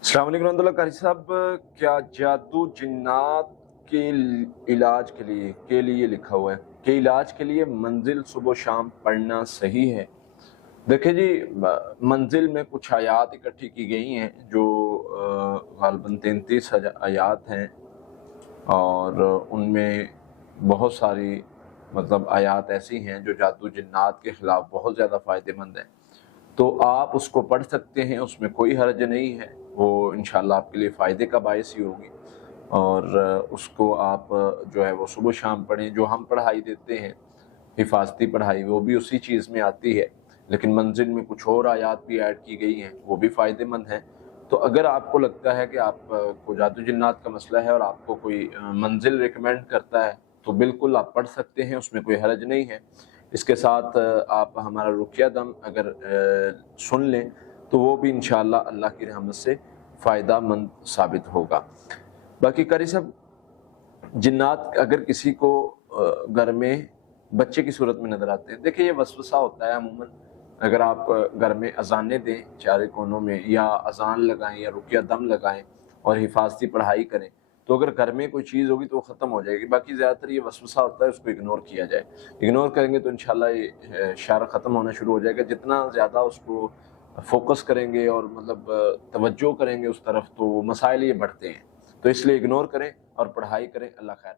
अस्सलाम वालेकुम रहमतुल्लाह। कारी साहब, क्या जादू जिन्नात के इलाज के लिए लिखा हुआ है कि इलाज के लिए मंजिल सुबह शाम पढ़ना सही है? देखिए जी, मंजिल में कुछ आयात इकट्ठी की गई हैं जो ग़ालिबन 33 आयात हैं, और उनमें बहुत सारी मतलब आयात ऐसी हैं जो जादू जिन्नात के ख़िलाफ़ बहुत ज़्यादा फ़ायदेमंद हैं। तो आप उसको पढ़ सकते हैं, उसमें कोई हर्ज नहीं है, वो इंशाल्लाह आपके लिए फ़ायदे का बायस ही होगी। और उसको आप जो है वो सुबह शाम पढ़ें। जो हम पढ़ाई देते हैं, हिफाजती पढ़ाई, वो भी उसी चीज़ में आती है, लेकिन मंजिल में कुछ और आयात भी ऐड की गई हैं, वो भी फ़ायदेमंद हैं। तो अगर आपको लगता है कि आप को जादू जिन्नात का मसला है और आपको कोई मंजिल रिकमेंड करता है, तो बिल्कुल आप पढ़ सकते हैं, उसमें कोई हर्ज नहीं है। इसके साथ आप हमारा रुक़या दम अगर सुन लें तो वो भी इंशाअल्लाह अल्लाह की रहमत से फ़ायदामंद साबित होगा। बाकी कारी साहब, जिन्नात अगर किसी को घर में बच्चे की सूरत में नज़र आते हैं, देखिए ये वसवसा होता है अमूमन। अगर आप घर में अज़ानें दें चारों कोनों में, या अज़ान लगाएं या रुक़या दम लगाएं और हिफाजती पढ़ाई करें, तो अगर घर में कोई चीज़ होगी तो वो ख़त्म हो जाएगी। बाकी ज़्यादातर ये वसवसा होता है, उसको इग्नोर किया जाए। इग्नोर करेंगे तो इंशाअल्लाह ये शर ख़त्म होना शुरू हो जाएगा। जितना ज़्यादा उसको फ़ोकस करेंगे और मतलब तवज्जो करेंगे उस तरफ, तो मसाइल ये बढ़ते हैं। तो इसलिए इग्नोर करें और पढ़ाई करें। अल्लाह खैर